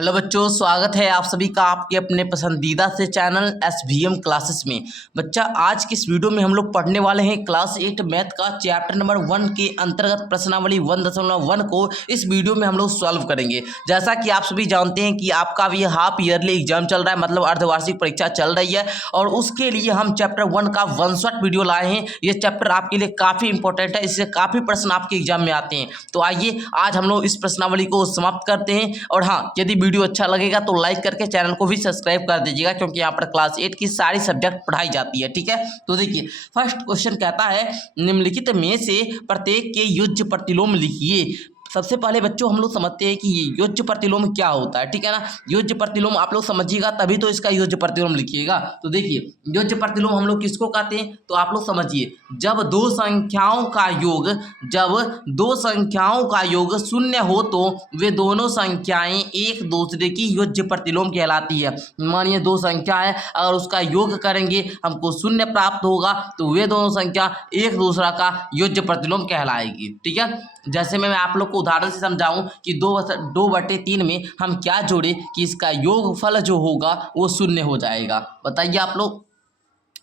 Hello बच्चों, स्वागत है आप सभी का आपके अपने पसंदीदा से चैनल SVM क्लासेस में। बच्चा, आज की इस वीडियो में हम लोग पढ़ने वाले हैं क्लास 8 मैथ का चैप्टर नंबर 1 के अंतर्गत प्रश्नावली 1.1 को इस वीडियो में हम लोग सॉल्व करेंगे। जैसा कि आप सभी जानते हैं कि आपका भी हाफ ईयरली एग्जाम चल रहा है, मतलब अर्धवार्षिक परीक्षा चल रही है, और उसके लिए हम चैप्टर 1 का वन शॉट वीडियो लाए हैं। ये चैप्टर आपके लिए काफ़ी इंपॉर्टेंट है, इससे काफ़ी प्रश्न आपके एग्जाम में आते हैं। तो आइए आज हम लोग इस प्रश्नावली को समाप्त करते हैं। और हाँ, यदि वीडियो अच्छा लगेगा तो लाइक करके चैनल को भी सब्सक्राइब कर दीजिएगा, क्योंकि यहाँ पर क्लास 8 की सारी सब्जेक्ट पढ़ाई जाती है। ठीक है, तो देखिए फर्स्ट क्वेश्चन कहता है निम्नलिखित में से प्रत्येक के योज्य प्रतिलोम लिखिए। सबसे पहले बच्चों हम लोग समझते हैं कि ये योज्य प्रतिलोम क्या होता है। ठीक है ना, योज्य प्रतिलोम आप लोग समझिएगा तभी तो इसका योज्य प्रतिलोम लिखिएगा। तो देखिए योज्य प्रतिलोम हम लोग किसको कहते हैं, तो आप लोग समझिए, जब दो संख्याओं का योग शून्य हो तो वे दोनों संख्याएं एक दूसरे की योज्य प्रतिलोम कहलाती है। मानिए दो संख्या है, अगर उसका योग करेंगे हमको शून्य प्राप्त होगा, तो वे दोनों संख्या एक दूसरा का योज्य प्रतिलोम कहलाएगी। ठीक है, जैसे मैं आप लोग को उदाहरण से समझाऊं कि 2/3 में हम क्या जोड़े कि इसका योगफल जो होगा वो शून्य हो जाएगा। बताइए आप लोग।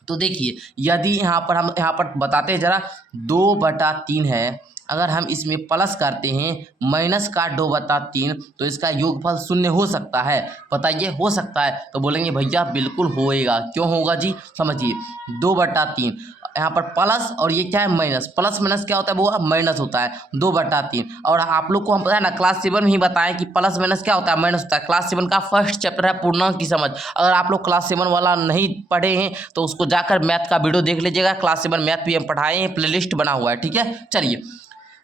तो देखिए यदि यहाँ पर बताते हैं जरा, 2/3 है, अगर हम इसमें प्लस करते हैं माइनस का 2/3, तो इसका योगफल शून्य हो सकता है। बताइए हो सकता है, तो बोलेंगे भैया बिल्कुल होएगा। क्यों होगा जी, समझिए 2/3 यहाँ पर प्लस और ये क्या है माइनस, प्लस माइनस क्या होता है वो माइनस होता है 2/3। और आप लोग को हम पता है ना, क्लास 7 में ही बताएं कि प्लस माइनस क्या होता है, माइनस होता है। क्लास 7 का फर्स्ट चैप्टर है पूर्णांक की समझ। अगर आप लोग क्लास 7 वाला नहीं पढ़े हैं तो उसको जाकर मैथ का वीडियो देख लीजिएगा। क्लास 7 मैथ भी हम पढ़ाए हैं, प्लेलिस्ट बना हुआ है। ठीक है, चलिए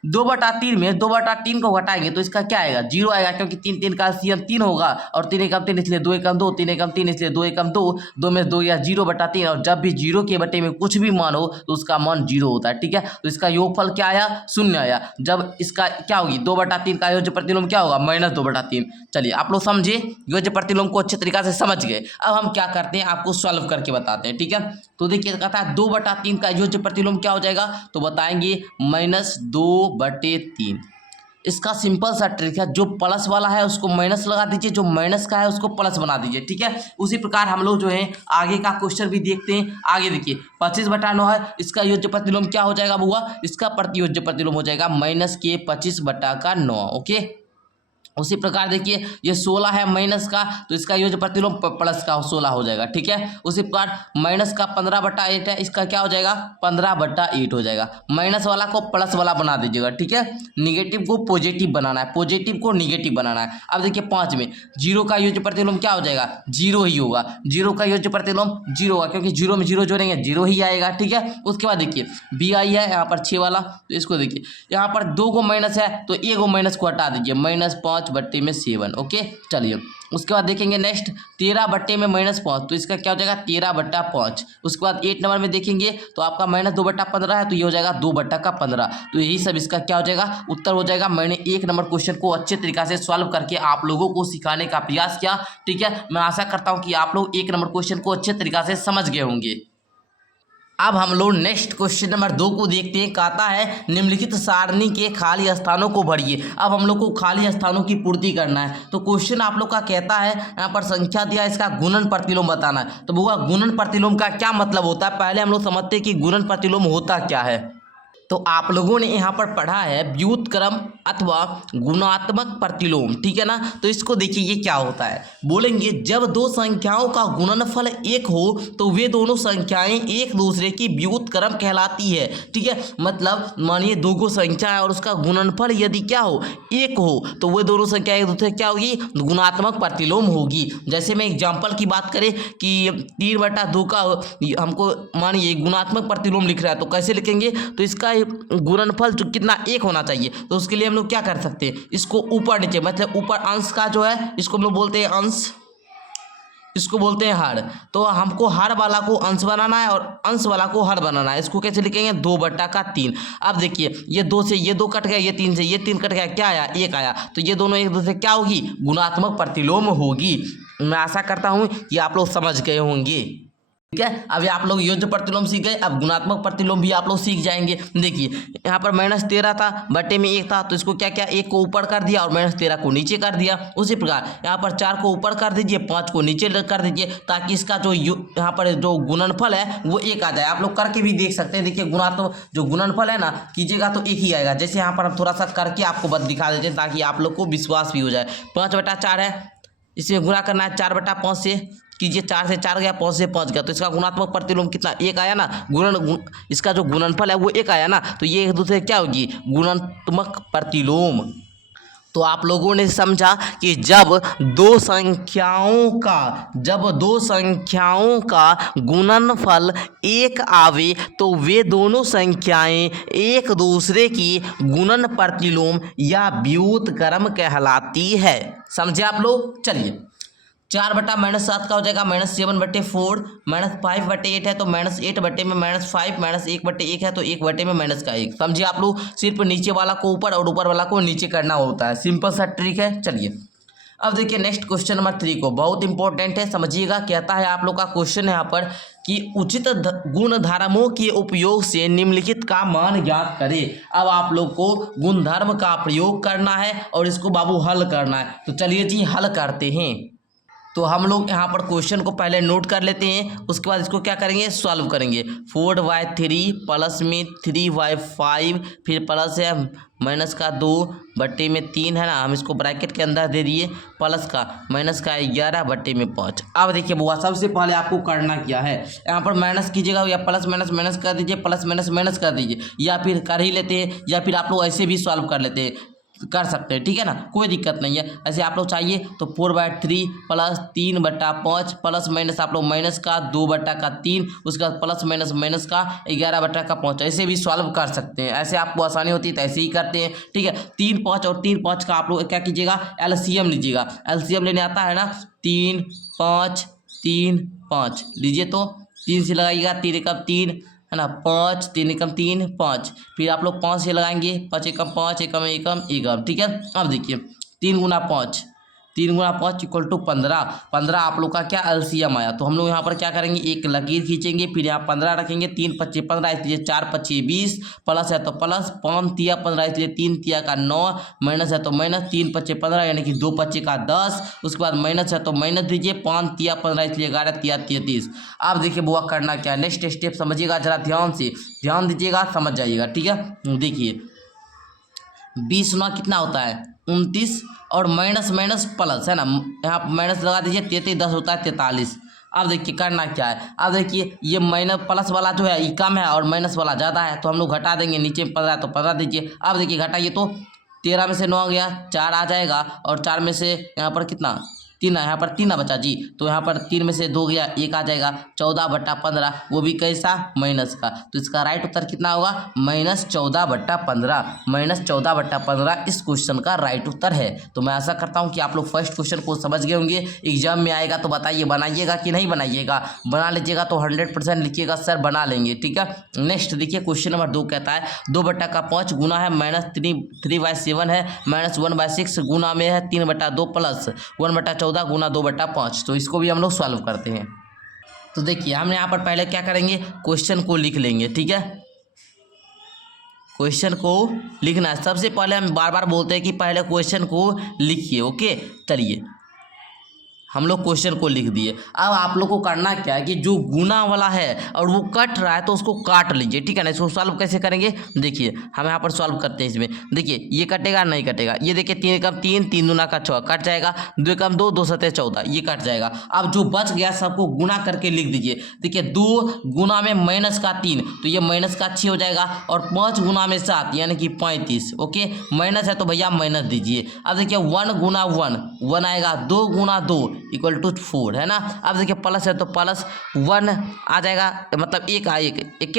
2/3 में 2/3 को घटाएंगे तो इसका क्या आएगा, 0 आएगा, क्योंकि 3 का LCM 3 होगा, और 3 एकम 3 इसलिए 2 एकम 2, 3 एकम 3 इसलिए 2 एकम 2, 2 में 2 या 0/3। और जब भी 0 के बटे में कुछ भी मान हो तो उसका मान 0 होता है। ठीक है, तो इसका योगफल क्या आया, शून्य आया। जब इसका क्या होगी, 2/3 का योज्य प्रतिलोम क्या होगा, -2/3। चलिए आप लोग समझे, योज्य प्रतिलोम को अच्छे तरीका से समझ गए। अब हम क्या करते हैं, आपको सॉल्व करके बताते हैं। ठीक है, तो देखिए कहता है 2/3 का योज्य प्रतिलोम क्या हो जाएगा, तो बताएंगे -2/3। इसका सिंपल सा ट्रिक है, जो प्लस वाला है उसको माइनस लगा दीजिए, जो माइनस का है उसको प्लस बना दीजिए। ठीक है, उसी प्रकार हम लोग जो है आगे का क्वेश्चन भी देखते हैं। आगे देखिए 25/9 है, इसका योज्य प्रतिलोम क्या हो जाएगा बुआ, इसका प्रतियोज्य प्रतिलोम हो जाएगा -25/9। ओके, उसी प्रकार देखिए ये 16 है माइनस का, तो इसका योज्य प्रतिलोम प्लस का 16 हो जाएगा। ठीक है, उसी प्रकार माइनस का 15/8 है, इसका क्या हो जाएगा 15/8 हो जाएगा। माइनस वाला को प्लस वाला बना दीजिएगा। ठीक है, निगेटिव को पॉजिटिव बनाना है, पॉजिटिव को निगेटिव बनाना है। अब देखिए 5 में 0 का योज्य प्रतिलोम क्या हो जाएगा, 0 ही होगा। 0 का योज्य प्रतिलोम 0 होगा, क्योंकि 0 में 0 जोड़ेंगे 0 ही आएगा। ठीक है, उसके बाद देखिए BI है यहाँ पर 6 वाला, तो इसको देखिए यहाँ पर 2 को माइनस है तो 1 को माइनस को हटा दीजिए, -5/7। ओके, चलिए उसके बाद देखेंगे नेक्स्ट 13/-5, तो इसका क्या हो जाएगा 13/5। उसके बाद 8 नंबर में देखेंगे तो आपका -2/15 है, तो ये हो जाएगा 2/15। तो यही सब इसका क्या हो जाएगा, उत्तर हो जाएगा। मैंने 1 नंबर क्वेश्चन को अच्छे तरीका से सॉल्व करके आप लोगों को सिखाने का प्रयास किया। ठीक है, मैं आशा करता हूँ कि आप लोग 1 नंबर क्वेश्चन को अच्छे तरीका से समझ गए होंगे। अब हम लोग नेक्स्ट क्वेश्चन नंबर 2 को देखते हैं। कहता है निम्नलिखित सारणी के खाली स्थानों को भरिए। अब हम लोग को खाली स्थानों की पूर्ति करना है। तो क्वेश्चन आप लोग का कहता है यहाँ पर संख्या दिया, इसका गुणन प्रतिलोम बताना है। तो बुआ गुणन प्रतिलोम का क्या मतलब होता है, पहले हम लोग समझते हैं कि गुणन प्रतिलोम होता क्या है। तो आप लोगों ने यहाँ पर पढ़ा है व्युत्क्रम अथवा गुणात्मक प्रतिलोम। ठीक है ना, तो इसको देखिए ये क्या होता है, बोलेंगे जब दो संख्याओं का गुणनफल 1 हो तो वे दोनों संख्याएं एक दूसरे की व्युत्क्रम कहलाती है। ठीक है, मतलब मानिए 2 संख्या है और उसका गुणनफल यदि क्या हो 1 हो तो वे दोनों संख्या एक दूसरे क्या होगी, गुणात्मक प्रतिलोम होगी। जैसे मैं एग्जाम्पल की बात करें कि 3/2 का हमको मानिए गुणात्मक प्रतिलोम लिख रहा है, तो कैसे लिखेंगे, तो इसका गुणनफल जो कितना 1 होना चाहिए। तो उसके लिए हम लोग क्या कर सकते हैं, इसको ऊपर नीचे, मतलब ऊपर अंश का जो है इसको हम लोग बोलते हैं अंश, इसको बोलते हैं हर। तो हमको हर वाला को अंश बनाना है और अंश वाला को हर बनाना है। इसको कैसे लिखेंगे, 2/3। अब देखिए ये 2 से ये 2 कट गया, ये 3 से ये 3 कट गया, क्या आया 1 आया, तो ये दोनों एक दूसरे क्या होगी, गुणात्मक प्रतिलोम होगी। मैं आशा करता हूँ कि आप लोग समझ गए होंगे। ठीक है। अभी आप लोग योज्य प्रतिलोम सीख गए, अब गुणात्मक प्रतिलोम भी आप लोग सीख जाएंगे। देखिए यहाँ पर -13 था, बटे में 1 था, तो इसको क्या क्या 1 को ऊपर कर दिया और -13 को नीचे कर दिया। उसी प्रकार यहाँ पर 4 को ऊपर कर दीजिए, 5 को नीचे कर दीजिए, ताकि इसका जो यहाँ पर जो गुणनफल है वो 1 आ जाए। आप लोग करके भी देख सकते हैं। देखिए गुणात्मक जो गुणनफल है ना, कीजिएगा तो 1 ही आएगा। जैसे यहाँ पर हम थोड़ा सा करके आपको बस दिखा देते हैं, ताकि आप लोग को विश्वास भी हो जाए। 5/4 है, इसमें गुणा करना है 4/5 से, कीजिए 4 से 4 गया, 5 से 5 गया, तो इसका गुणात्मक प्रतिलोम कितना 1 आया ना। इसका जो गुणनफल है वो 1 आया ना, तो ये एक दूसरे क्या होगी, गुणात्मक प्रतिलोम। तो आप लोगों ने समझा कि जब दो संख्याओं का गुणनफल 1 आवे तो वे दोनों संख्याएं एक दूसरे की गुणन प्रतिलोम या व्युत्क्रम कहलाती है। समझे आप लोग। चलिए 4/-7 का हो जाएगा -7/4, -5/8 है तो -8 बटे में -5, -1/1 है तो 1 बटे में -1। समझिए आप लोग, सिर्फ नीचे वाला को ऊपर और ऊपर वाला को नीचे करना होता है। सिंपल सा ट्रिक है। चलिए अब देखिए नेक्स्ट क्वेश्चन नंबर 3 को, बहुत इंपॉर्टेंट है, समझिएगा। कहता है आप लोग का क्वेश्चन यहाँ पर कि उचित गुणधर्मों के उपयोग से निम्नलिखित का मान ज्ञात करें। अब आप लोग को गुणधर्म का प्रयोग करना है और इसको बाबू हल करना है। तो चलिए जी हल करते हैं। तो हम लोग यहाँ पर क्वेश्चन को पहले नोट कर लेते हैं, उसके बाद इसको क्या करेंगे, सॉल्व करेंगे। 4/3 प्लस में 3/5, फिर प्लस है -2 बटे में 3 है ना, हम इसको ब्रैकेट के अंदर दे दिए, प्लस का -11 बटे में 5। अब देखिए बुआ, सबसे पहले आपको करना क्या है, यहाँ पर माइनस कीजिएगा या प्लस माइनस कर दीजिए, प्लस माइनस कर दीजिए, या फिर कर ही लेते हैं, या फिर आप लोग ऐसे भी सॉल्व कर लेते हैं, कर सकते हैं। ठीक है ना, कोई दिक्कत नहीं है। ऐसे आप लोग चाहिए तो 4/3 प्लस 3/5 प्लस माइनस आप लोग माइनस का 2/3, उसका प्लस माइनस का 11/5, ऐसे भी सॉल्व कर सकते हैं। ऐसे आपको आसानी होती है तो ऐसे ही करते हैं। ठीक है, 3 5 और 3 5 का आप लोग क्या कीजिएगा, एलसीएम लीजिएगा। एलसीएम लेने आता है ना, 3 5 3 5 लीजिए, तो 3 से लगाइएगा, 3 एकम 3 है ना, 5 3 एकम 3 5, फिर आप लोग 5 से लगाएंगे, 5 एकम 5 एकम एकम एकम। ठीक है, अब देखिए 3 गुना 5 इक्वल टू 15 आप लोग का क्या एलसीएम आया। तो हम लोग यहाँ पर क्या करेंगे, एक लकीर खींचेंगे, फिर यहाँ 15 रखेंगे, 3 5 15, इसलिए 4 5 20, प्लस है तो प्लस, 5 तिया 15, इसलिए 3 तिया का 9, माइनस है तो माइनस, 3 5 15 यानी कि 2 5 का 10, उसके बाद माइनस है तो माइनस दीजिए, 5 तिया 15, इसलिए 11 तिया 33। अब देखिए बुआ करना क्या, नेक्स्ट स्टेप समझिएगा जरा ध्यान से, ध्यान दीजिएगा, समझ जाइएगा। ठीक है, देखिए 20 गुना कितना होता है 29, और माइनस प्लस है ना, यहाँ माइनस लगा दीजिए, 33 10 होता है 43। अब देखिए करना क्या है, अब देखिए ये माइनस प्लस वाला जो है ये कम है और माइनस वाला ज़्यादा है, तो हम लोग घटा देंगे, नीचे में 15 तो 15 दीजिए। अब देखिए घटाइए तो 13 में से 9 गया, 4 आ जाएगा, और 4 में से यहाँ पर कितना 3, यहाँ पर 3 बचा जी, तो यहाँ पर 3 में से 2 गया, 1 आ जाएगा, 14/15, वो भी कैसा, माइनस का। तो इसका राइट उत्तर कितना होगा, -14/15 इस क्वेश्चन का राइट उत्तर है। तो मैं आशा करता हूँ कि आप लोग फर्स्ट क्वेश्चन को समझ गए होंगे। एग्जाम में आएगा तो बताइए बनाइएगा कि नहीं बनाइएगा, बना लीजिएगा तो 100% लिखिएगा सर बना लेंगे। ठीक है, नेक्स्ट देखिए क्वेश्चन नंबर 2 कहता है 2/5 गुना है -3/7 है, -1/6 गुना में है 3/2 प्लस 1/14 गुना 2/5। तो इसको भी हम लोग सॉल्व करते हैं। तो देखिए हम यहाँ पर पहले क्या करेंगे, क्वेश्चन को लिख लेंगे। ठीक है, क्वेश्चन को लिखना है। सबसे पहले हम बार बार बोलते हैं कि पहले क्वेश्चन को लिखिए। ओके, चलिए हम लोग क्वेश्चन को लिख दिए। अब आप लोग को करना क्या है कि जो गुना वाला है और वो कट रहा है तो उसको काट लीजिए। ठीक है ना, इसको सॉल्व कैसे करेंगे, देखिए हम यहाँ पर सॉल्व करते हैं। इसमें देखिए ये कटेगा नहीं कटेगा, ये देखिए 3 एकम 3 3 दूना का 6 कट जाएगा, 2 एकम 2 2 सते 14 ये कट जाएगा। अब जो बच गया सबको गुना करके लिख दीजिए। देखिए 2 गुना में माइनस का 3 तो ये माइनस का 6 हो जाएगा, और 5 गुना में 7 यानी कि 35। ओके, माइनस है तो भैया माइनस दीजिए। अब देखिए 1 गुना 1 आएगा, 2 गुना 2 इक्वल टू 4 है ना। अब देखिए प्लस है तो प्लस 1 आ जाएगा, मतलब एक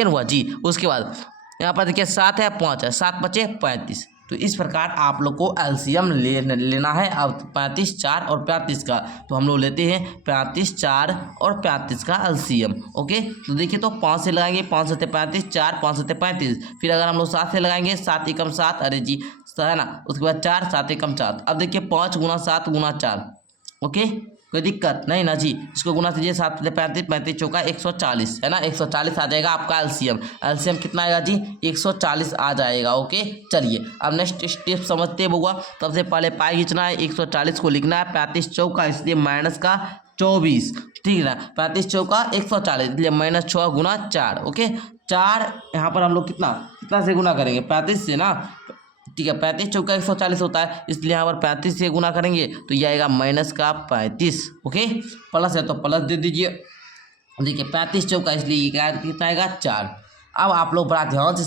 हुआ जी। उसके बाद यहाँ पर देखिए 7 है 5 है, 7 बचे 35। तो इस प्रकार आप लोग को एलसीएम लेना है। अब 35 4 और 35 का, तो हम लोग लेते हैं 35 4 और 35 का एलसीएम। ओके, तो देखिए तो 5 से लगाएंगे, 5 7 35, 4 5 7 35, फिर अगर हम लोग 7 से लगाएंगे, 7 एकम 7 अरे जी है ना, उसके बाद 4 7 एकम 7। अब देखिए 5 गुना 7 गुना 4। ओके, कोई दिक्कत नहीं ना जी। इसको गुना कीजिए 7 35 35 चौका 140 है ना, 140 आ जाएगा आपका एलसीएम। एलसीएम कितना आएगा जी 140 आ जाएगा। ओके चलिए अब नेक्स्ट स्टेप समझते हैं बउआ। सबसे पहले पाई खींचना है, 140 को लिखना है 35 चौका इसलिए माइनस का 24, ठीक है ना, 35 चौका 140 इसलिए -6 गुना 4। ओके 4 यहाँ पर हम लोग कितना से गुना करेंगे 35 से ना, ठीक है 35 चौका 140 होता है इसलिए यहाँ पर 35 से गुना करेंगे तो ये आएगा माइनस का 35। ओके प्लस है तो प्लस दे दीजिए। देखिए 35 चौका इसलिए ये कितना आएगा 4। अब आप लोग बड़ा ध्यान से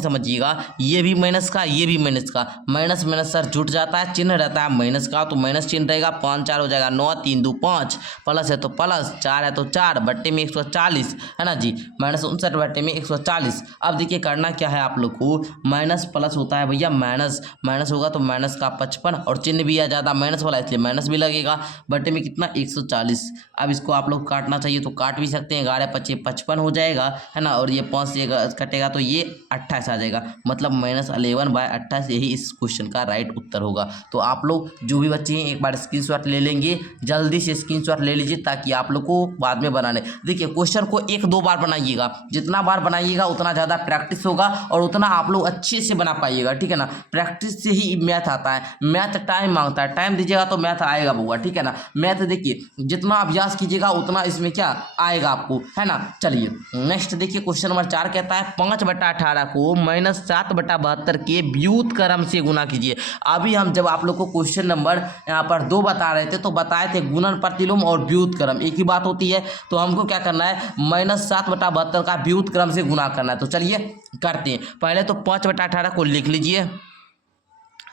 समझिएगा, ये भी माइनस का ये भी माइनस का, माइनस माइनस सर जुट जाता है, चिन्ह रहता है माइनस का तो माइनस चिन्ह रहेगा, 5 4 हो जाएगा 9 3 2 5, प्लस है तो प्लस, 4 है तो 4 बट्टे में 140 है ना जी, -59 बट्टे में 140। अब देखिए करना क्या है आप लोग को, माइनस प्लस होता है भैया माइनस, माइनस होगा तो माइनस का 55 और चिन्ह भी है ज़्यादा माइनस वाला इसलिए माइनस भी लगेगा, बट्टे में कितना 140। अब इसको आप लोग काटना चाहिए तो काट भी सकते हैं, 11 25 55 हो जाएगा है ना, और ये 5 से कटेगा तो ये 28 आ जाएगा, मतलब -11/28 यही इस क्वेश्चन का राइट उत्तर होगा। तो आप लोग जो भी बच्चे हैं एक बार स्क्रीनशॉट ले लेंगे, जल्दी से स्क्रीनशॉट ले लीजिए ताकि आप लोग को बाद में बनाने। देखिए क्वेश्चन को 1-2 बार बनाइएगा, जितना बार बनाइएगा उतना ज़्यादा प्रैक्टिस होगा और उतना आप लोग अच्छे से बना पाइएगा, ठीक है ना। प्रैक्टिस से ही मैथ आता है, मैथ टाइम मांगता है, टाइम दीजिएगा तो मैथ आएगा बउआ, ठीक है ना। मैथ देखिए जितना अभ्यास कीजिएगा उतना इसमें क्या आएगा आपको, है ना। चलिए नेक्स्ट देखिए क्वेश्चन नंबर 4 कहता है 5/18 को -7/72 के व्युत क्रम से गुना कीजिए। अभी हम जब आप लोग को क्वेश्चन नंबर यहाँ पर 2 बता रहे थे तो बताए थे गुणन प्रतिलोम और व्युत क्रम एक ही बात होती है, तो हमको क्या करना है -7/72 का व्युत क्रम से गुना करना है। तो चलिए करते हैं। पहले तो 5/18 को लिख लीजिए,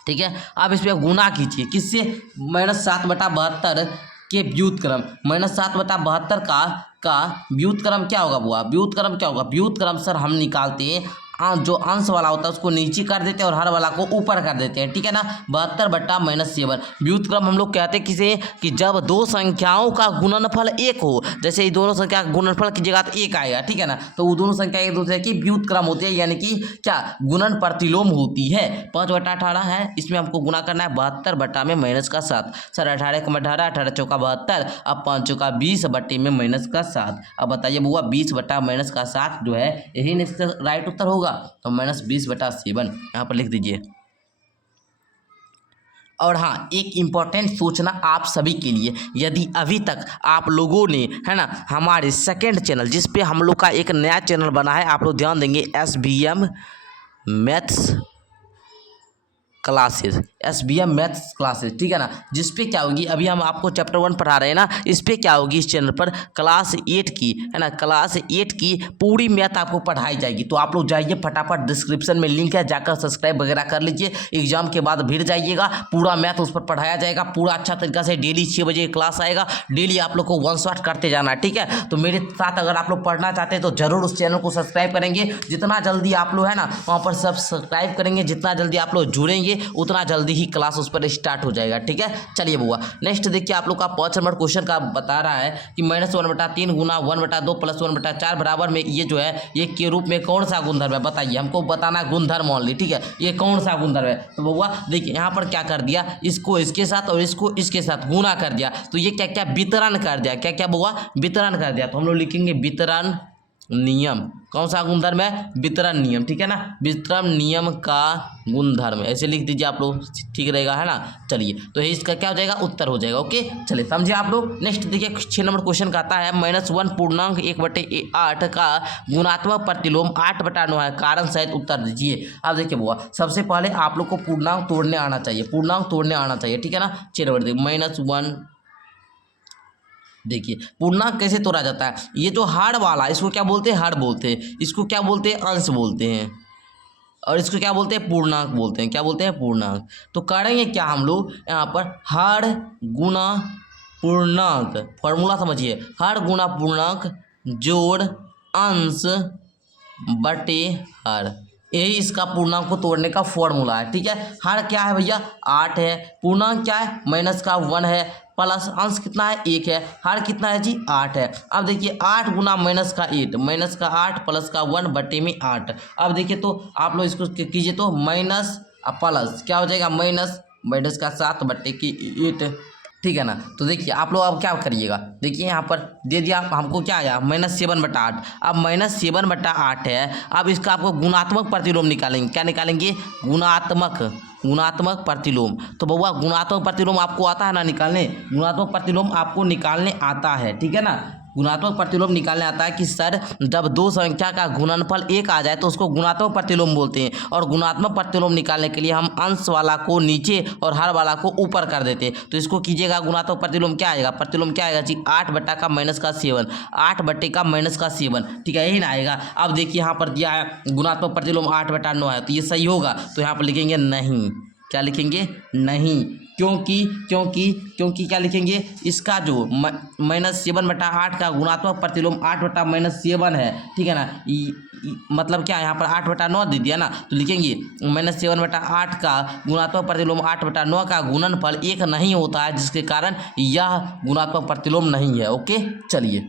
ठीक है। अब इस पर गुना कीजिए किससे, -7/72 के व्युत क्रम, -7/72 का व्युत क्रम क्या होगा बुआ, व्युत क्रम क्या होगा, व्युत क्रम सर हम निकालते हैं जो अंश वाला होता है उसको नीचे कर देते हैं और हर वाला को ऊपर कर देते हैं, ठीक है ना। 72/-7 व्युत क्रम हम लोग कहते हैं किसे, कि जब दो संख्याओं का गुणनफल 1 हो, जैसे ये दोनों संख्या का गुणनफल की जगह 1 आएगा, ठीक है ना, तो वो दोनों संख्या एक दूसरे की व्युत क्रम होती है, यानी कि क्या गुणन प्रतिलोम होती है। 5/18 है, इसमें हमको गुना करना है 72/-7 सर 18 का 18, 18 चौका 72, अब 5 चौका 20 बट्टे में -7। अब बताइए बुआ 20/-7 जो है यही नेक्स्ट राइट उत्तर होगा, तो -20/7 यहाँ पर लिख दीजिए। और हाँ एक इम्पॉर्टेंट सूचना आप सभी के लिए, यदि अभी तक आप लोगों ने है ना हमारे सेकंड चैनल जिस पे हम लोग का एक नया चैनल बना है, आप लोग ध्यान देंगे SBM maths classes, SBM maths classes, ठीक है ना, जिस पे क्या होगी अभी हम आपको चैप्टर 1 पढ़ा रहे हैं ना, इस पे क्या होगी इस चैनल पर क्लास 8 की है ना, क्लास 8 की पूरी मैथ आपको पढ़ाई जाएगी। तो आप लोग जाइए फटाफट, डिस्क्रिप्शन में लिंक है, जाकर सब्सक्राइब वगैरह कर लीजिए, एग्जाम के बाद भिड़ जाइएगा, पूरा मैथ उस पर पढ़ाया जाएगा, पूरा अच्छा तरीका से डेली 6 बजे क्लास आएगा, डेली आप लोग को 1 शॉट करते जाना है, ठीक है। तो मेरे साथ अगर आप लोग पढ़ना चाहते हैं तो जरूर उस चैनल को सब्सक्राइब करेंगे, जितना जल्दी आप लोग है ना वहाँ पर सब्सक्राइब करेंगे, जितना जल्दी आप लोग जुड़ेंगे उतना जल्दी ही क्लास उस पर स्टार्ट हो जाएगा, ठीक है। चलिए बुआ नेक्स्ट देखिए आप लोग का 5 नंबर क्वेश्चन का बता रहा है कि -1/3 गुना 1/2 प्लस 1/4 बराबर में ये जो है ये के रूप में कौन सा गुणधर्म है, बताइए, हमको बताना गुणधर्म ओनली, ठीक है, ये कौन सा गुणधर्म है। तो बुआ देखिए यहाँ पर क्या कर दिया, इसको इसके साथ और इसको इसके साथ गुना कर दिया, तो ये क्या क्या वितरण कर दिया, क्या क्या बुआ वितरण कर दिया, तो हम लोग लिखेंगे वितरण नियम। कौन सा गुणधर्म है, वितरण नियम, ठीक है ना, वितरण नियम का गुणधर्म, ऐसे लिख दीजिए आप लोग, ठीक रहेगा, है ना। चलिए तो इसका क्या हो जाएगा, उत्तर हो जाएगा। ओके चलिए समझिए आप लोग। नेक्स्ट देखिए 6 नंबर क्वेश्चन का आता है -1 पूर्णांक 1/8 का गुणात्मक प्रतिलोम 8/9 है, कारण सहित उत्तर दीजिए। अब देखिए बुआ सबसे पहले आप लोग को पूर्णांक तोड़ने आना चाहिए, पूर्णांक तोड़ने आना चाहिए, ठीक है ना। 6 नंबर देखिए -1, देखिए पूर्णांक कैसे तोड़ा जाता है, ये जो हर वाला इसको क्या बोलते हैं, हर बोलते हैं, इसको क्या बोलते हैं, अंश बोलते हैं, और इसको क्या बोलते हैं, पूर्णांक बोलते हैं, क्या बोलते हैं, पूर्णांक। तो करेंगे क्या हम लोग यहाँ पर, हर गुना पूर्णांक, फॉर्मूला समझिए, हर गुना पूर्णांक जोड़ अंश बटे हर, यही इसका पूर्णांक को तोड़ने का फॉर्मूला है, ठीक है। हर क्या है भैया 8 है, पूर्णांक क्या है -1 है, प्लस अंश कितना है 1 है, हर कितना है जी 8 है। अब देखिए 8 गुना -8 -8 प्लस का 1 बटे में 8। अब देखिए तो आप लोग इसको कीजिए तो माइनस प्लस क्या हो जाएगा, -7 बटे की 8, ठीक है ना। तो देखिए आप लोग अब क्या करिएगा, देखिए यहाँ पर दे दिया हमको क्या आया -7/8। अब -7/8 है। अब इसका आपको गुणात्मक प्रतिलोम निकालेंगे। क्या निकालेंगे? गुणात्मक प्रतिलोम। तो बउआ गुणात्मक प्रतिलोम आपको आता है ना निकालने? गुणात्मक प्रतिलोम आपको निकालने आता है, ठीक है ना। गुणात्मक प्रतिलोम निकालने आता है कि सर जब दो संख्या का गुणनफल 1 आ जाए तो उसको गुणात्मक प्रतिलोम बोलते हैं। और गुणात्मक प्रतिलोम निकालने के लिए हम अंश वाला को नीचे और हर वाला को ऊपर कर देते हैं। तो इसको कीजिएगा, गुणात्मक प्रतिलोम क्या आएगा? प्रतिलोम क्या आएगा जी? 8/-7, 8/-7, ठीक है, यही ना आएगा। अब देखिए यहाँ पर दिया है गुणात्मक प्रतिलोम 8/9 है, तो ये सही होगा। तो यहाँ पर लिखेंगे नहीं। क्या लिखेंगे? नहीं। क्योंकि क्या लिखेंगे? इसका जो -7/8 का गुणात्मक प्रतिलोम 8/-7 है, ठीक है ना। मतलब क्या यहाँ पर 8/9 दे दिया ना, तो लिखेंगे -7/8 का गुणात्मक प्रतिलोम 8/9 का गुणनफल 1 नहीं होता है, जिसके कारण यह गुणात्मक प्रतिलोम नहीं है। ओके, चलिए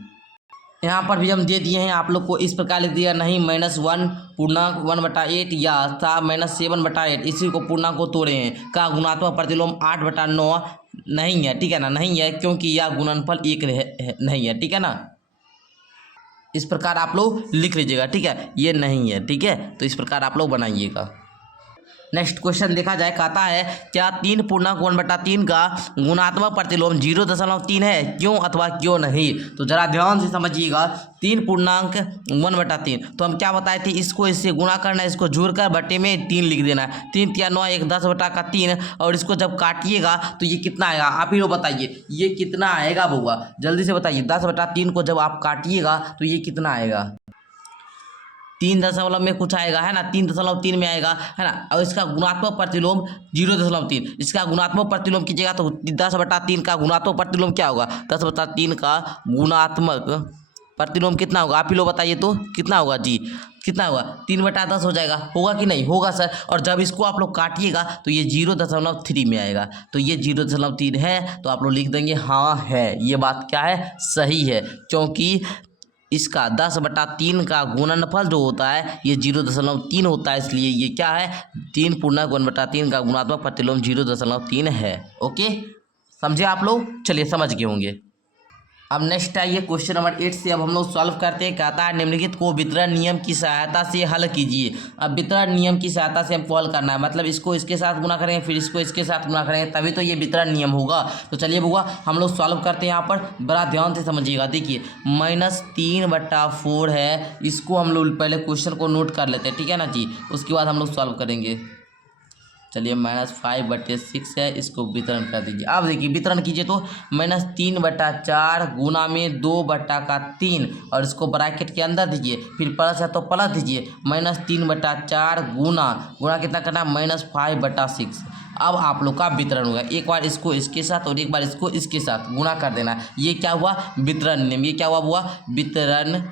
यहाँ पर भी हम दे दिए हैं आप लोग को, इस प्रकार लिख दिया नहीं -1 पूर्णांक 1/8 या -7/8, इसी को पूर्णांक को तोड़े हैं का गुणात्मक प्रतिलोम 8/9 नहीं है, ठीक है ना। नहीं है क्योंकि यह गुणनफल 1 नहीं है, ठीक है ना। इस प्रकार आप लोग लिख लीजिएगा, ठीक है, ये नहीं है, ठीक है। तो इस प्रकार आप लोग बनाइएगा। नेक्स्ट क्वेश्चन देखा जाए, कहता है क्या 3 पूर्णांक 1/3 का गुणात्मक प्रतिलोम 0.3 है, क्यों अथवा क्यों नहीं? तो जरा ध्यान से समझिएगा। 3 पूर्णांक 1/3, तो हम क्या बताए थे? इसको इससे गुणा करना है, इसको जोड़कर बटे में 3 लिख देना है। 3 × 9 = 10/3। और इसको जब काटिएगा तो ये कितना आएगा? आप ही लोग बताइए, ये कितना आएगा बउआ? जल्दी से बताइए। 10/3 को जब आप काटिएगा तो ये कितना आएगा? 3 दशमलव में कुछ आएगा, है ना, 3.3 में आएगा, है ना। और इसका गुणात्मक प्रतिलोम 0.3। इसका गुणात्मक प्रतिलोम कीजिएगा तो 10/3 का गुणात्मक प्रतिलोम क्या होगा? 10/3 का गुणात्मक प्रतिलोम कितना होगा? आप ही लोग बताइए तो कितना होगा जी? कितना होगा? 3/10 हो जाएगा। होगा कि नहीं? होगा सर। और जब इसको आप लोग काटिएगा तो ये 0.3 में आएगा। तो ये 0.3 है, तो आप लोग लिख देंगे हाँ है। ये बात क्या है? सही है, क्योंकि इसका 10/3 का गुणनफल जो होता है ये 0.3 होता है, इसलिए ये क्या है? 3 पूर्णांक 1/3 का गुणात्मक प्रतिलोम 0.3 है। ओके, समझे आप लोग? चलिए, समझ गए होंगे। अब नेक्स्ट आइए क्वेश्चन नंबर 8 से अब हम लोग सॉल्व करते हैं। कहता है निम्नलिखित को वितरण नियम की सहायता से हल कीजिए। अब वितरण नियम की सहायता से हमको हल करना है, मतलब इसको इसके साथ गुना करेंगे, फिर इसको इसके साथ गुना करेंगे, तभी तो ये वितरण नियम होगा। तो चलिए बुआ हम लोग सॉल्व करते हैं। यहाँ पर बड़ा ध्यान से समझिएगा। देखिए -3/4 है, इसको हम लोग पहले क्वेश्चन को नोट कर लेते हैं, ठीक है ना जी। उसके बाद हम लोग सॉल्व करेंगे। चलिए -5/6 है, इसको वितरण कर दीजिए। अब देखिए वितरण कीजिए तो -3/4 गुना में 2/3 और इसको ब्रैकेट के अंदर दीजिए, फिर प्लस है तो प्लस दीजिए। -3/4 गुना कितना करना? -5/6। अब आप लोग का वितरण होगा, एक बार इसको इसके साथ और एक बार इसको इसके साथ गुणा कर देना। ये क्या हुआ? वितरण नियम। ये क्या हुआ? वितरण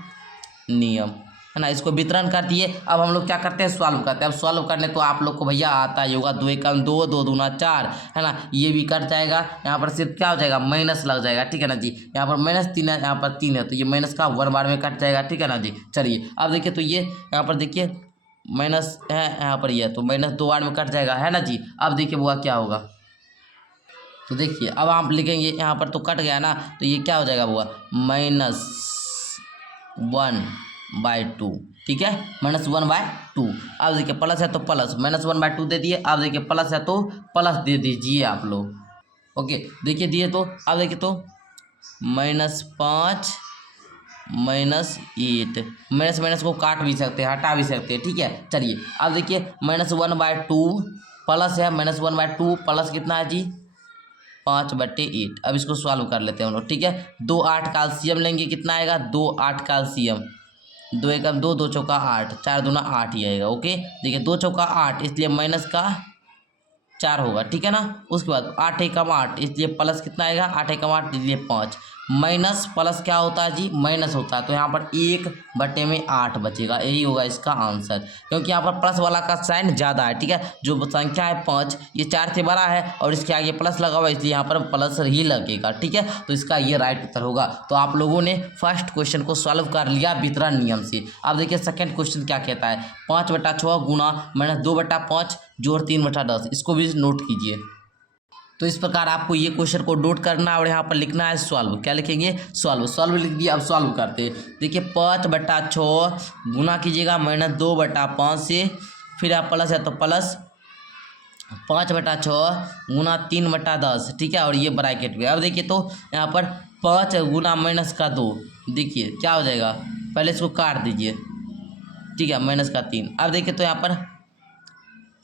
नियम, है ना। इसको वितरण कर दिए। अब हम लोग क्या करते हैं? सॉल्व करते हैं। अब सॉल्व करने तो आप लोग को भैया आता ही होगा, 2 × 2, 2 दूना 4, है ना। ये भी कट जाएगा, यहाँ पर सिर्फ क्या हो जाएगा? माइनस लग जाएगा, ठीक है ना जी। यहाँ पर -3 है, यहाँ पर 3 है, तो ये माइनस का 1 बार में कट जाएगा, ठीक है ना जी। चलिए अब देखिए, तो ये यहाँ पर देखिए माइनस है, यहाँ पर ये तो -2 बार में कट जाएगा, है ना जी। अब देखिए बुआ क्या होगा, तो देखिए अब आप लिखेंगे, यहाँ पर तो कट गया ना, तो ये क्या हो जाएगा बुआ? -1/2, ठीक है, -1/2। अब देखिए प्लस है तो प्लस, -1/2 दे दिए। अब देखिए प्लस है तो प्लस दे दीजिए आप लोग। ओके, देखिए दिए तो अब देखिए तो -5 -8, माइनस को काट भी सकते हैं, हटा भी सकते हैं, ठीक है। चलिए अब देखिए -1/2 प्लस है, -1/2 प्लस कितना है जी? 5/8। अब इसको सॉल्व कर लेते हैं हम लोग, ठीक है। 2 8 का एलसीएम लेंगे, कितना आएगा? 2 8 का एलसीएम, 2 × 2, 2 चौका 8, 4 दूना 8 ही आएगा। ओके, देखिए 2 चौका 8, इसलिए माइनस का 4 होगा, ठीक है ना। उसके बाद 8 × 8, इसलिए प्लस कितना आएगा? 8 × 8, इसलिए 5। माइनस प्लस क्या होता है जी? माइनस होता है, तो यहाँ पर 1/8 बचेगा। यही होगा इसका आंसर, क्योंकि यहाँ पर प्लस वाला का साइन ज़्यादा है, ठीक है। जो संख्या है 5, ये 4 से बड़ा है और इसके आगे प्लस लगा हुआ है, इसलिए यहाँ पर प्लस ही लगेगा, ठीक है। तो इसका ये राइट उत्तर होगा। तो आप लोगों ने फर्स्ट क्वेश्चन को सॉल्व कर लिया वितरण नियम से। अब देखिए सेकेंड क्वेश्चन क्या कहता है? 5/6 गुना -2/5 जोड़ 3/10, इसको भी नोट कीजिए। तो इस प्रकार आपको ये क्वेश्चन को नोट करना है और यहाँ पर लिखना है सॉल्व। क्या लिखेंगे? सॉल्व। सॉल्व लिख दिया, अब सॉल्व करते हैं। देखिए 5/6 गुना कीजिएगा -2/5 से, फिर आप प्लस है तो प्लस 5/6 गुना 3/10, ठीक है, और ये ब्रैकेट में। अब देखिए तो यहाँ पर 5 गुना -2, देखिए क्या हो जाएगा, पहले इसको काट दीजिए, ठीक है, -3। अब देखिए तो यहाँ पर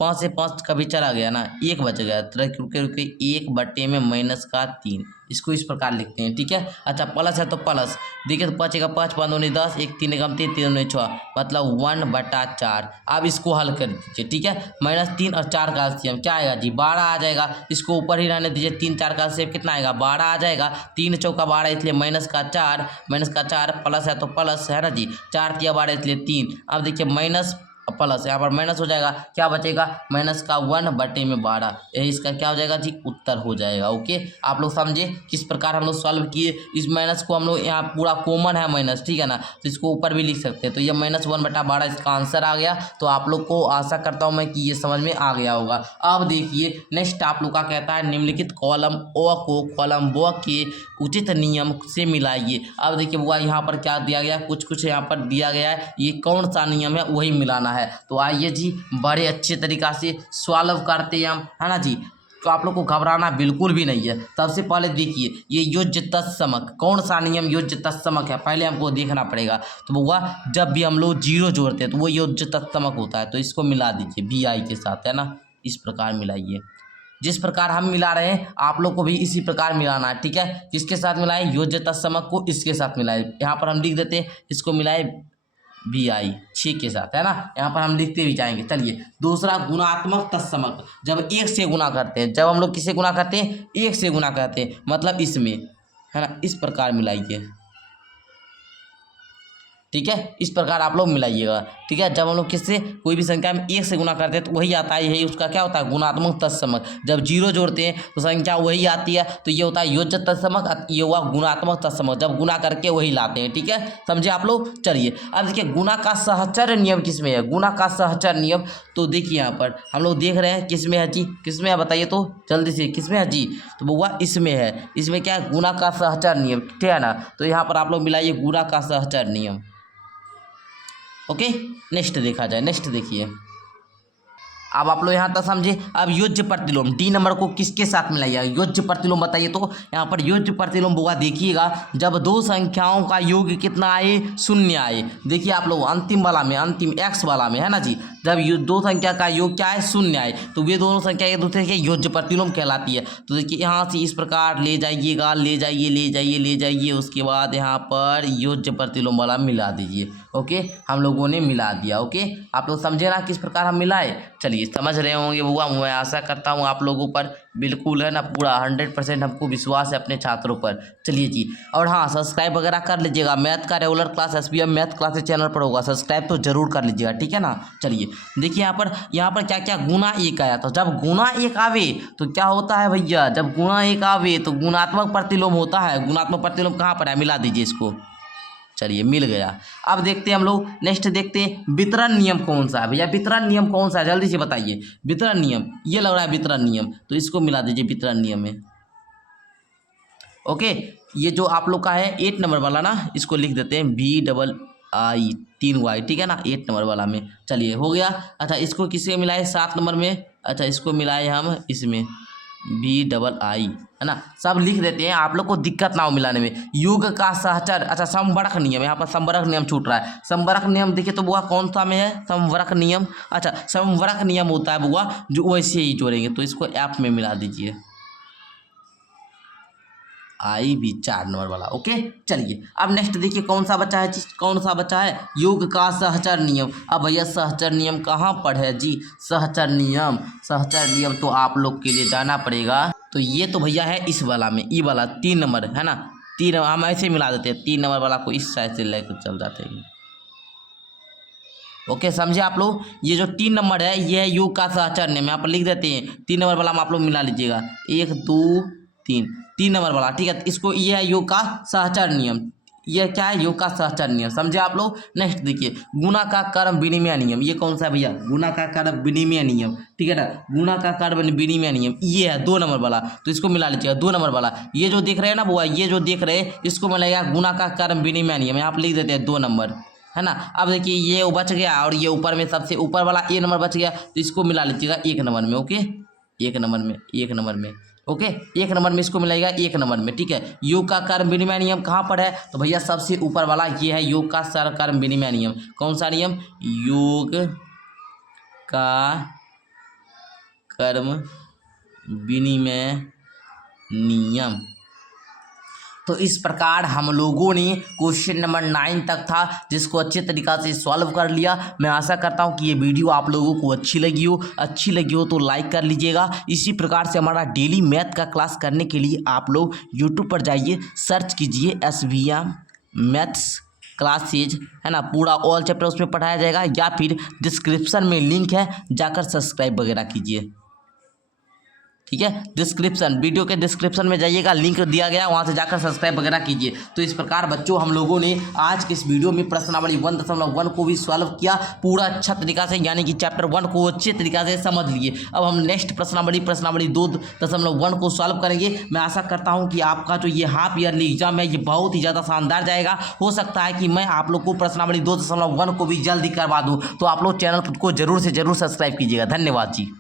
5 से 5 कभी चला गया ना, 1 बच गया, तो रुके 1/3, इसको इस प्रकार लिखते हैं, ठीक है। अच्छा प्लस है तो प्लस, देखिए तो 5 × 5 = 5 × 9 = 10, 1 3 × 3 3 × 9 = 6, मतलब 1/4। अब इसको हल कर दीजिए, ठीक है। -3 और 4 का एलसीएम क्या आएगा जी? 12 आ जाएगा। इसको ऊपर ही रहने दीजिए, 3 4 का एलसीएम कितना आएगा? 12 आ जाएगा। 3 चौका 12, इसलिए -4 प्लस है तो प्लस है ना जी, 4 × 12 इसलिए 3। अब देखिए माइनस प्लस, यहाँ पर माइनस हो जाएगा, क्या बचेगा? -1/12। यही इसका क्या हो जाएगा जी? उत्तर हो जाएगा। ओके, आप लोग समझे किस प्रकार हम लोग सॉल्व किए। इस माइनस को हम लोग यहाँ पूरा कॉमन है माइनस, ठीक है ना, तो इसको ऊपर भी लिख सकते हैं। तो ये -1/12 इसका आंसर आ गया। तो आप लोग को आशा करता हूँ मैं कि ये समझ में आ गया होगा। अब देखिए नेक्स्ट आप लोग का कहता है निम्नलिखित कॉलम ओ को कॉलम ब के उचित नियम से मिलाइए। अब देखिए बुआ यहाँ पर क्या दिया गया, कुछ यहाँ पर दिया गया है, ये कौन सा नियम है वही मिलाना है। तो आइए जी बड़े अच्छे तरीका से सॉल्व करते हैं हम, है ना जी। तो आप लोग को घबराना बिल्कुल भी नहीं है। सबसे पहले देखिए ये योज्य तत्समक, कौन सा नियम योज्य तत्समक है, पहले हमको देखना पड़ेगा। तो बुआ जब भी हम लोग 0 जोड़ते हैं तो वो योज्य तत्समक होता है। तो इसको मिला दीजिए BI के साथ, है ना, इस प्रकार मिलाइए। जिस प्रकार हम मिला रहे हैं आप लोग को भी इसी प्रकार मिलाना है, ठीक है। किसके साथ मिलाएं? योज्य तत्समक को इसके साथ मिलाएं। यहाँ पर हम लिख देते हैं, इसको मिलाएं BI 6 के साथ, है ना। यहाँ पर हम लिखते भी जाएंगे। चलिए दूसरा गुणात्मक तत्समक, जब 1 से गुना करते हैं, जब हम लोग किससे गुना करते हैं? 1 से गुना करते हैं, मतलब इसमें, है ना, इस प्रकार मिलाइए, ठीक है। इस प्रकार आप लोग मिलाइएगा, ठीक है। जब हम लोग किससे कोई भी संख्या में 1 से गुना करते हैं तो वही आता है, यही उसका क्या होता है? गुणात्मक तत्समक। जब 0 जोड़ते हैं तो संख्या वही आती है, तो ये होता है योज्य तत्समक, ये हुआ गुणात्मक तत्समक, जब गुना करके वही लाते हैं, ठीक है, समझे आप लोग। चलिए अब देखिए गुना का सहचर्य नियम किसमें है? गुना का सहचर्य नियम, तो देखिए यहाँ पर हम लोग देख रहे हैं किसमें है जी, किसमें है बताइए तो जल्दी से, किसमें है जी? तो बउआ इसमें है। इसमें क्या है? गुना का सहचर्य नियम, ठीक है ना। तो यहाँ पर आप लोग मिलाइए गुना का सहचर्य नियम। ओके, नेक्स्ट देखा जाए। नेक्स्ट देखिए, अब आप लोग यहाँ तक समझे। अब योज्य प्रतिलोम D नंबर को किसके साथ मिलाइए? योज्य प्रतिलोम बताइए तो। यहाँ पर योज्य प्रतिलोम बुआ देखिएगा, जब दो संख्याओं का योग कितना आए? 0 आए। देखिए आप लोग अंतिम वाला में, अंतिम x वाला में, है ना जी, जब दो संख्या का योग क्या है? 0 आए, तो वे दोनों संख्या एक दूसरे के योज्य प्रतिलोम कहलाती है। तो देखिए यहाँ से इस प्रकार ले जाइएगा, ले जाइए ले जाइए ले जाइए, उसके बाद यहाँ पर योज्य प्रतिलोम वाला मिला दीजिए। ओके, हम लोगों ने मिला दिया। ओके, आप लोग समझे ना किस प्रकार हम मिलाए? चलिए समझ रहे होंगे बुआ, मैं आशा करता हूँ आप लोगों पर बिल्कुल, है ना, पूरा 100% हमको विश्वास है अपने छात्रों पर। चलिए जी, और हाँ सब्सक्राइब वगैरह कर लीजिएगा। मैथ का regular class SPM math classes channel पर होगा, सब्सक्राइब तो जरूर कर लीजिएगा, ठीक है ना। चलिए देखिए यहाँ पर क्या क्या गुना 1 आया। तो जब गुना 1 आवे तो क्या होता है भैया? जब गुना 1 आवे तो गुणात्मक प्रतिलोम होता है। गुणात्मक प्रतिलोम कहाँ पर है? मिला दीजिए इसको। चलिए मिल गया। अब देखते हैं हम लोग, नेक्स्ट देखते हैं वितरण नियम कौन सा है भैया। वितरण नियम कौन सा है जल्दी से बताइए। वितरण नियम, ये लग रहा है वितरण नियम, तो इसको मिला दीजिए वितरण नियम में। ओके, ये जो आप लोग का है 8 नंबर वाला ना, इसको लिख देते हैं VII 3Y, ठीक है ना, 8 नंबर वाला में। चलिए हो गया। अच्छा इसको किससे मिलाए? 7 नंबर में। अच्छा इसको मिलाए हम इसमें VII, है ना, सब लिख देते हैं, आप लोग को दिक्कत ना हो मिलाने में। योग का सहचर, अच्छा संवरक नियम, यहाँ पर संवरक नियम छूट रहा है। संवरक नियम देखिए तो बुआ कौन सा में है? संवरक नियम। अच्छा संवरक नियम होता है बुआ जो वैसे ही जोड़ेंगे, तो इसको F में मिला दीजिए, I भी 4 नंबर वाला। ओके, चलिए अब नेक्स्ट देखिए कौन सा बचा है जी, कौन सा बचा है? योग का सहचर नियम। अब भैया सहचर नियम कहाँ पर है जी? सहचर नियम, सहचर नियम तो आप लोग के लिए जाना पड़ेगा। तो ये तो भैया है इस वाला में, ई वाला 3 नंबर, है ना, 3 हम ऐसे मिला देते हैं। 3 नंबर वाला को इस साइड से लेकर चल जाते हैं। ओके समझे आप लोग। ये जो 3 नंबर है ये है योग का सहचर नियम, यहाँ पर लिख देते हैं। 3 नंबर वाला आप लोग मिला लीजिएगा, 1 2 3, 3 नंबर वाला, ठीक है। इसको ये है योग का सहचर नियम, ये क्या है, योग का सहचर नियम, समझे आप लोग। नेक्स्ट देखिए, गुणा का कर्म विनिमय नियम, ये कौन सा है भैया, गुणा का कर्म विनिमय नियम, ठीक है ना, गुणा का कर्म विनिमय नियम ये है 2 नंबर वाला, तो इसको मिला लीजिएगा 2 नंबर वाला। ये जो देख रहे हैं ना बुआ, ये जो देख रहे हैं इसको मिलाएगा गुणा का कर्म विनिमय नियम, यहाँ पे लिख देते हैं 2 नंबर, है ना। अब देखिए ये बच गया और ये ऊपर में सबसे ऊपर वाला ए नंबर बच गया, तो इसको मिला लीजिएगा 1 नंबर में, ओके, 1 नंबर में, 1 नंबर में, ओके, 1 नंबर में इसको मिलाएगा 1 नंबर में, ठीक है। योग का कर्म विनिमय नियम कहाँ पर है, तो भैया सबसे ऊपर वाला ये है योग का सर कर्म विनिमय नियम। कौन सा नियम, योग का कर्म विनिमय नियम। तो इस प्रकार हम लोगों ने क्वेश्चन नंबर 9 तक था, जिसको अच्छे तरीक़ा से सॉल्व कर लिया। मैं आशा करता हूं कि ये वीडियो आप लोगों को अच्छी लगी हो तो लाइक कर लीजिएगा। इसी प्रकार से हमारा डेली मैथ का क्लास करने के लिए आप लोग यूट्यूब पर जाइए, सर्च कीजिए SVM मैथ्स क्लासेज, है ना, पूरा ऑल चैप्टर उसमें पढ़ाया जाएगा, या फिर डिस्क्रिप्शन में लिंक है, जाकर सब्सक्राइब वगैरह कीजिए, ठीक है। डिस्क्रिप्शन, वीडियो के डिस्क्रिप्शन में जाइएगा, लिंक दिया गया, वहाँ से जाकर सब्सक्राइब वगैरह कीजिए। तो इस प्रकार बच्चों हम लोगों ने आज के इस वीडियो में प्रश्नावली 1.1 को भी सॉल्व किया पूरा अच्छा तरीका से, यानी कि चैप्टर 1 को अच्छे तरीका से समझ लिए। अब हम नेक्स्ट प्रश्नावली 2.1 को सॉल्व करेंगे। मैं आशा करता हूँ कि आपका जो ये हाफ ईयरली एग्जाम है ये बहुत ही ज़्यादा शानदार जाएगा। हो सकता है कि मैं आप लोग को प्रश्नावली 2.1 को भी जल्दी करवा दूँ, तो आप लोग चैनल को जरूर से जरूर सब्सक्राइब कीजिएगा। धन्यवाद जी।